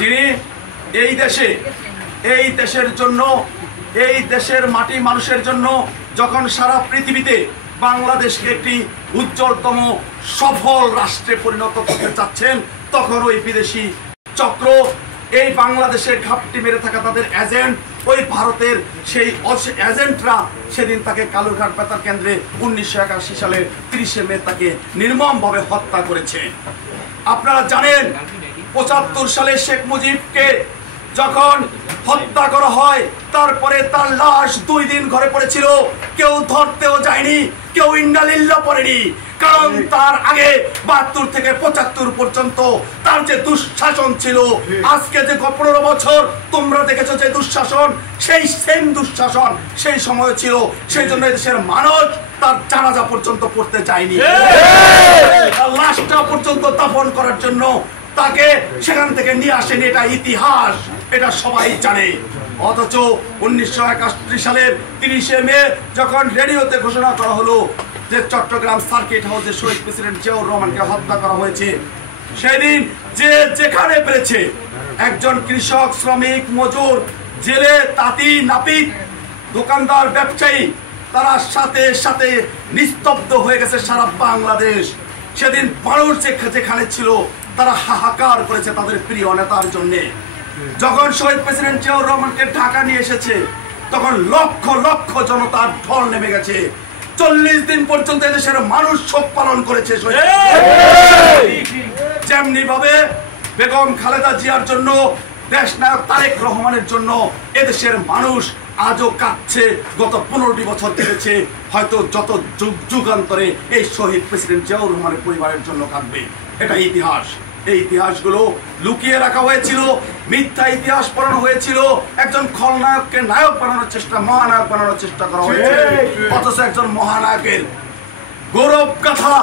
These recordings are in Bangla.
তিনি এই দেশের জন্য, এই দেশের মাটি মানুষের জন্য যখন সারা পৃথিবীতে বাংলাদেশকে একটি উজ্জ্বলতম সফল রাষ্ট্রে পরিণত করতে চাচ্ছেন, তখন ওই বিদেশি চক্র, এই বাংলাদেশের ঘাপটি মেরে থাকা তাদের এজেন্ট, ওই ভারতের সেই এজেন্টরা সেদিন তাকে কালুরঘাট বেতার কেন্দ্রে 1981 সালের 30 মে তাকে নির্মমভাবে হত্যা করেছে। আপনারা জানেন 75 সালে শেখ মুজিবকে যখন হত্যা করা হয়, তারপরে তার লাশ 2 দিন ঘরে পড়েছিল, কেউ ধরতেও যায়নি, কেউ ইন্নালিল্লাহ পড়েনি। কারণ তার আগে 72 থেকে 75 পর্যন্ত তার যে দুঃশাসন ছিল, আজকে যে 15 বছর তোমরা দেখেছো যে দুঃশাসন, সেই সেম দুঃশাসন সেই সময় ছিল। সেই জন্য দেশের মানুষ তার জানাজা পর্যন্ত পড়তে যায়নি, লাশটা পর্যন্ত দাফন করার জন্য তাকে সেখান থেকে নিয়ে আসেনি। এটা ইতিহাস, এটা সবাই জানে। অথচ 1961 সালের 30 মে যখন রেডিওতে ঘোষণা করা হলো যে চট্টগ্রাম সার্কিট হাউসে শহীদ প্রেসিডেন্ট জিয়াউর রহমানকে হত্যা করা হয়েছে, সেদিন যে যেখানে পেরেছে, একজন কৃষক, শ্রমিক, মজুর, জেলে, তাঁতি, নাপিত, দোকানদার, ব্যবসায়ী, তারা সাথে সাথে নিস্তব্ধ হয়ে গেছে সারা বাংলাদেশ। সেদিন মানুষ যেখানে ছিল তারা হাহাকার করেছে তাদের প্রিয় নেতার জন্যে। যখন শহীদ প্রেসিডেন্ট জিয়াউর রহমানকে ঢাকা নিয়ে এসেছে, তখন লক্ষ লক্ষ জনতার ঢল নেমে গেছে। 40 দিন পর্যন্ত এদেশের মানুষ শোক পালন করেছে। যেমনি ভাবে বেগম খালেদা জিয়ার জন্য, দেশ নায়ক তারেক রহমানের জন্য এদেশের মানুষ আজও কাঁদছে। গত 15টি বছর কেটেছে, হয়তো যত যুগান্তরে এই শহীদ প্রেসিডেন্ট জিয়াউর রহমানের পরিবারের জন্য কাঁদবে। এটা ইতিহাস। এই ইতিহাসগুলো লুকিয়ে রাখা হয়েছিল, মিথ্যা ইতিহাস পড়ানো হয়েছিল। একজন খলনায়ককে নায়ক বানানোর চেষ্টা, মহানায়ক বানানোর চেষ্টা করা হয়েছে। অথচ একজন মহানায়কের গৌরব গাথা,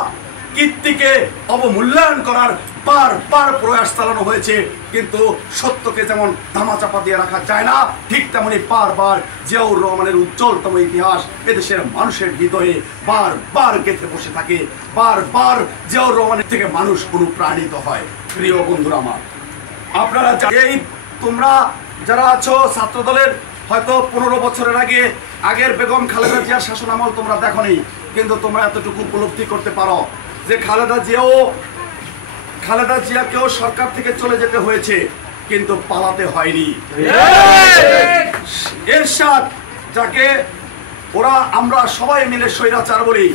কীর্তিকে অবমূল্যায়ন করার বারবার প্রয়াস চালানো হয়েছে। কিন্তু সত্যকে যেমন ধামাচাপা দিয়ে রাখা যায় না, ঠিক তেমনি বারবার জিয়াউর রহমানের উজ্জ্বলতম ইতিহাস এদেশের মানুষের হৃদয়ে বারবার গেঁথে বসে থাকে। বারবার জিয়াউর রহমানের থেকে মানুষ অনুপ্রাণিত হয়। প্রিয় বন্ধুরা আমার, আপনারা তোমরা যারা আছো ছাত্র দলের, হয়তো 15 বছরের আগের বেগম খালেদা জিয়ার শাসন আমল তোমরা দেখোনি, কিন্তু তোমরা এতটুকু উপলব্ধি করতে পারো যে খালেদা জিয়াকেও সরকার থেকে চলে যেতে হয়েছে, কিন্তু পালাতে হয়নি। এরশাদ, যাকে আমরা সবাই মিলে স্বৈরাচার বলি,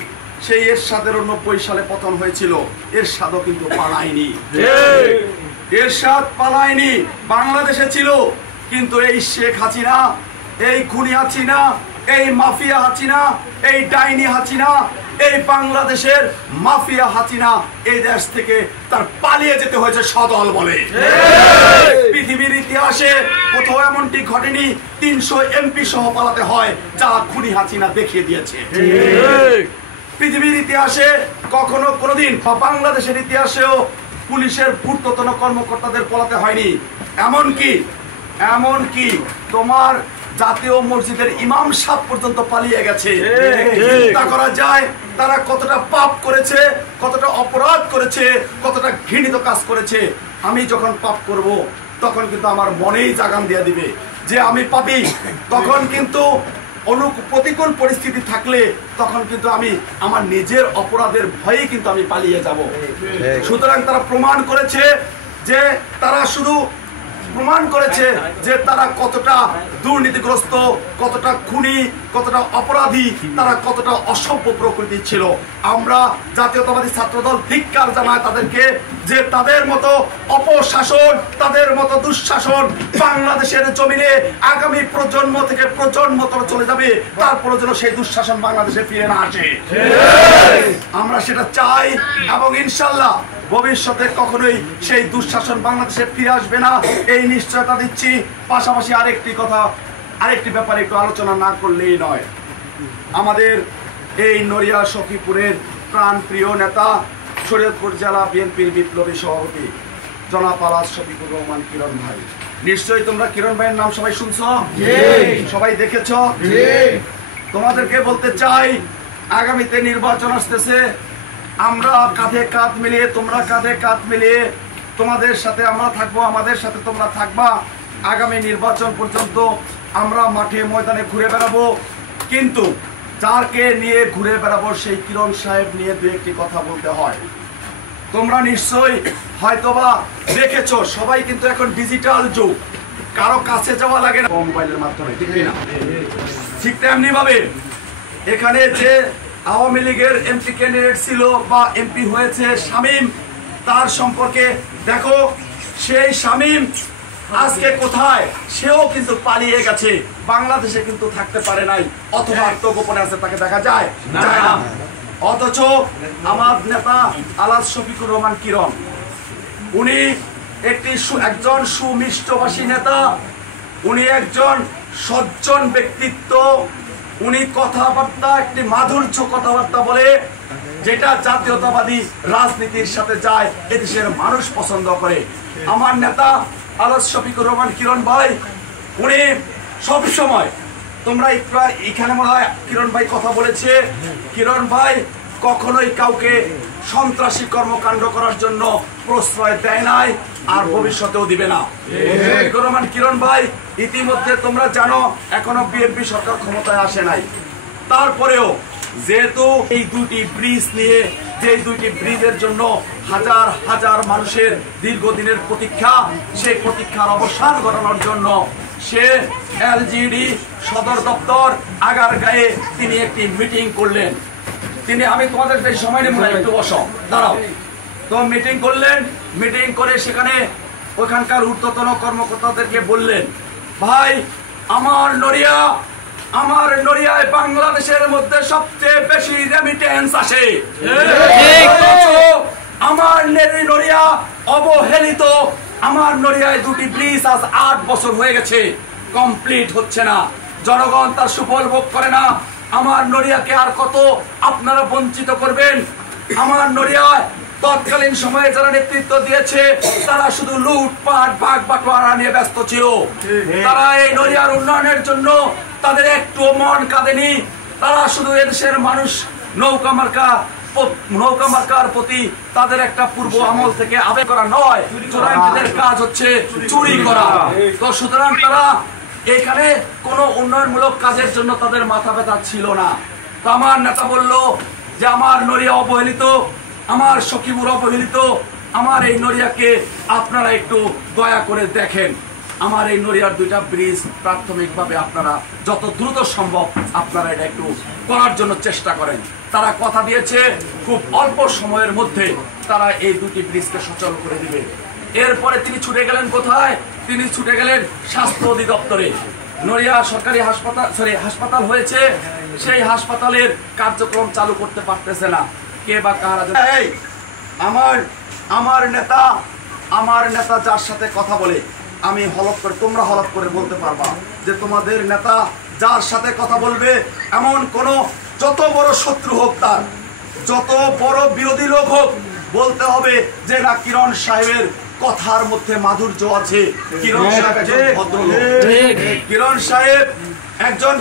সেই এরশাদের 90 সালে পতন হয়েছিল। এরশাদও কিন্তু পালায়নি। এরশাদ পালায়নি, বাংলাদেশে ছিল। কিন্তু এই শেখ হাসিনা, এই খুনি হাসিনা, এই মাফিয়া হাসিনা, এই ডাইনি হাসিনা, এই বাংলাদেশের মাফিয়া হাসিনা এই দেশ থেকে তার পালিয়ে যেতে হয়েছে সদল বলে। পৃথিবীর ইতিহাসে কোথাও এমনটি ঘটেনি 300 এমপি সহ পালাতে হয়, যা খুনি হাসিনা দেখিয়ে দিয়েছে। পৃথিবীর ইতিহাসে কখনো কোনোদিন, বাংলাদেশের ইতিহাসেও পুলিশের ঊর্ধ্বতন কর্মকর্তাদের পালাতে হয়নি। এমনকি তোমার জাতীয় মসজিদের ইমাম সাহেব পর্যন্ত পালিয়ে গেছে। চিন্তা করা যায় তারা কতটা পাপ করেছে, কতটা অপরাধ করেছে, কতটা ঘৃণিত কাজ করেছে। আমি যখন পাপ করব, তখন কিন্তু আমার মনেই জাগান দিয়ে দিবে যে আমি পাপী। তখন কিন্তু প্রতিকূল পরিস্থিতি থাকলে তখন কিন্তু আমি আমার নিজের অপরাধের ভয়ে কিন্তু আমি পালিয়ে যাব। সুতরাং তারা প্রমাণ করেছে যে তারা কতটা দুর্নীতিগ্রস্ত, কতটা খুনি, কতটা অপরাধী, তারা কতটা অসভ্য প্রকৃতির ছিল। আমরা জাতীয়তাবাদী ছাত্রদল ধিক্কার জানায় তাদেরকে, যে তাদের মতো অপশাসন, তাদের মতো দুঃশাসন বাংলাদেশের জমিনে আগামী প্রজন্ম থেকে প্রজন্ম চলে যাবে, তারপরে যেন সেই দুঃশাসন বাংলাদেশে ফিরে না আসে। আমরা সেটা চাই, এবং ইনশাল্লাহ ভবিষ্যতে কখনোই সেই দুঃশাসন বাংলাদেশে ফিরে আসবে না, এই নিশ্চয়তা দিচ্ছি। পাশাপাশি আরেকটি ব্যাপারে একটু আলোচনা না করলেই নয়। আমাদের এই নড়িয়া সখীপুরের প্রাণপ্রিয় নেতা, শরীয়তপুর জেলা বিএনপির বিপ্লবী সভাপতি জনাব আলহাজ শফিকুর রহমান কিরণ ভাই, নিশ্চয়ই তোমরা কিরণ ভাইয়ের নাম সবাই শুনছ, সবাই দেখেছ। তোমাদেরকে বলতে চাই, আগামীতে নির্বাচন আসতেছে, আমরা কাঁধে কাঁধ মিলিয়ে, তোমরা কাঁধে কাঁধ মিলিয়ে তোমাদের সাথে আমরা থাকবো, আমাদের সাথে তোমরা থাকবা। আগামী নির্বাচন পর্যন্ত আমরা মাঠে ময়দানে ঘুরে বেড়াবো, কিন্তু যারকে নিয়ে ঘুরে বেড়াবো সেই কিরণ সাহেব নিয়ে দু একটি কথা বলতে হয়। তোমরা নিশ্চয়ই হয়তোবা দেখেছো, সবাই কিন্তু এখন ডিজিটাল যুগ, কারো কাছে যাওয়া লাগে না মোবাইলের মাধ্যমে, ঠিক না? ঠিক তেমনি ভাবে এখানে যে আওয়ামী লীগের এমপি ক্যান্ডিডেট ছিল বা এমপি হয়েছে শামীম, তার সম্পর্কে দেখো, সেই শামীম আজকে কোথায়? সেও কিন্তু পালিয়ে গেছে, বাংলাদেশে কিন্তু থাকতে পারে নাই, অথবা আত্মগোপনে আছে, তাকে দেখা যায় না। অথচ আমার নেতা আলাদ শফিকুর রহমান কিরণ, উনি একজন সুমিষ্টভাষী নেতা, উনি একজন সজ্জন ব্যক্তিত্ব, উনি কথাবার্তা একটি মাধুর্য কথাবার্তা বলে, যেটা জাতীয়তাবাদী রাজনীতির সাথে যায়, এদেশের মানুষ পছন্দ করে। আমার নেতা আলাদ শফিকুর রহমান কিরণ ভাই, উনি সব সময়, তোমরা এখানে মনে হয় কিরণ ভাই কথা বলেছে, কিরণ ভাই কখনোই কাউকে সন্ত্রাসী কর্মকাণ্ড করার জন্য প্রশ্রয় দেয় নাই, আর ভবিষ্যতেও দিবে না। রহমান কিরণ ভাই, ইতিমধ্যে তোমরা জানো এখনো বিএনপি সরকার ক্ষমতায় আসে নাই, তারপরেও যেহেতু এই দুটি ব্রিজ নিয়ে, যে দুইটি ব্রিজের জন্য হাজার হাজার মানুষের দীর্ঘদিনের প্রতীক্ষা, সেই প্রতীক্ষার অবসান ঘটানোর জন্য সে এলজিডি সদর দপ্তর আগারগাঁয়ে তিনি একটি মিটিং করলেন। আমি তোমাদের বেশি সময় নেব না, একটু বসো, দাঁড়াও। তো মিটিং করলেন, মিটিং করে সেখানে ওখানকার ঊর্ধ্বতন কর্মকর্তাদেরকে বললেন, ভাই আমার নড়িয়ায় বাংলাদেশের মধ্যে সবচেয়ে বেশি রেমিটেন্স আসে, আমার নড়িয়া অবহেলিত, আমার নড়িয়ায় দুটি ব্রিজ আজ 8 বছর হয়ে গেছে, কমপ্লিট হচ্ছে না, জনগণ তার সুফল ভোগ করে না। আমার নড়িয়াকে আর কত আপনারা বঞ্চিত করবেন? আমার নড়িয়ায় তৎকালীন সময়ে যারা নেতৃত্ব দিয়েছে তারা শুধু লুটপাট ভাগ বাটোয়ারা নিয়ে ব্যস্ত ছিল, তারা এই নড়িয়ার উন্নয়নের জন্য তাদের একটু মন কাঁদেনি। তারা শুধু এদেশের মানুষ নৌকা মার্কার প্রতি তাদের একটা পূর্ব আমল থেকে আবেগ করা নয়, চোরাইদের কাজ হচ্ছে চুরি করা। তো সুতরাং তারা এখানে কোনো উন্নয়নমূলক কাজের জন্য তাদের মাথা ব্যথা ছিল না। তো আমার নেতা বলল যে আমার নড়িয়া অবহেলিত, আমার সখীপুর অবহেলিত, আমার এই নড়িয়াকে আপনারা একটু দয়া করে দেখেন, আমার এই নড়িয়ার দুইটা ব্রিজ প্রাথমিকভাবে আপনারা যত দ্রুত সম্ভব আপনারা এটা একটু করার জন্য চেষ্টা করেন। তারা কথা দিয়েছে খুব অল্প সময়ের মধ্যে তারা এই দুটি ব্রিজকে সচল করে দিবে। এরপরে তিনি ছুটে গেলেন কোথায়? তিনি ছুটে গেলেন স্বাস্থ্য অধিদপ্তরে। নড়িয়া সরকারি হাসপাতাল হয়েছে, সেই হাসপাতালের কার্যক্রম চালু করতে পারতেছে না, কে বা কারা। আমার নেতা যার সাথে কথা বলে, আমি হলফ করে, তোমরা হলফ করে বলতে পারবা যে তোমাদের নেতা যার সাথে কথা বলবে, এমন কোন যত বড় শত্রু হোক, তার যত বড় বিরোধী লোক হোক, বলতে হবে যে না, কিরণ সাহেবের কথার মধ্যে মাধুর্য আছে, কিরণ সাহেব একজন ভদ্রলোক, কিরণ সাহেব একজন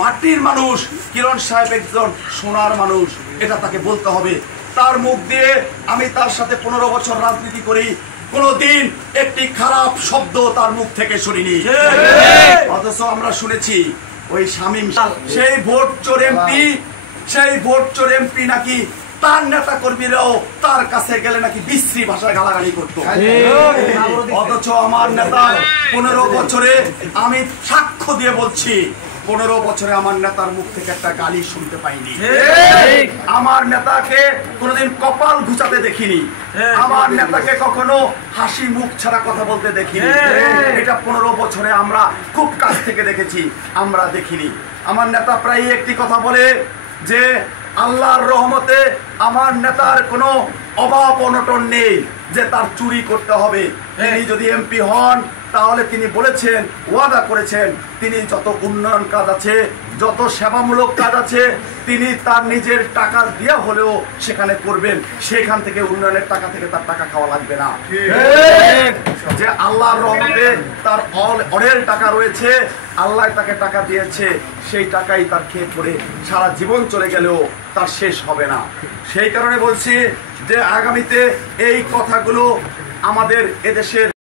মাটির মানুষ, কিরণ সাহেব একজন সোনার মানুষ, এটা তাকে বলতে হবে। তার মুখ দিয়ে আমি তার সাথে 15 বছর রাজনীতি করি, কোনদিন একটি খারাপ শব্দ তার মুখ থেকে শুনিনি। অথচ আমরা শুনেছি ওই শামীম সেই ভোট চোর এমপি নাকি তার নেতা কর্মীরাও তার কাছে গেলে নাকি বিশ্রী ভাষায় গালাগালি করতো। অথচ আমার নেতা 15 বছরে, আমি সাক্ষ্য দিয়ে বলছি, 15 বছরে আমার নেতার মুখ থেকে একটা গালি শুনতে পাইনি। আমার নেতাকে কোনোদিন কপাল ঘুচাতে দেখিনি, আমার নেতাকে কখনো হাসি মুখ ছাড়া কথা বলতে দেখিনি। এটা 15 বছরে আমরা খুব কাছ থেকে দেখেছি, আমরা দেখিনি। আমার নেতা প্রায় একটি কথা বলে যে আল্লাহর রহমতে আমার নেতার কোনো অভাব অনটন নেই যে তার চুরি করতে হবে। তিনি যদি এমপি হন তাহলে তিনি বলেছেন, ওয়াদা করেছেন, তিনি যত উন্নয়ন কাজ আছে, যত সেবামূলক কাজ আছে, তিনি তার নিজের টাকা দিয়ে হলেও সেখানে করবেন, সেখান থেকে উন্নয়নের টাকা থেকে তার টাকা খাওয়া লাগবে না। যে আল্লাহর রহমতে তার অনেক টাকা রয়েছে, আল্লাহ তাকে টাকা দিয়েছে, সেই টাকাই তার খেয়ে পড়ে সারা জীবন চলে গেলেও তার শেষ হবে না। সেই কারণে বলছি যে আগামীতে এই কথাগুলো আমাদের এদেশের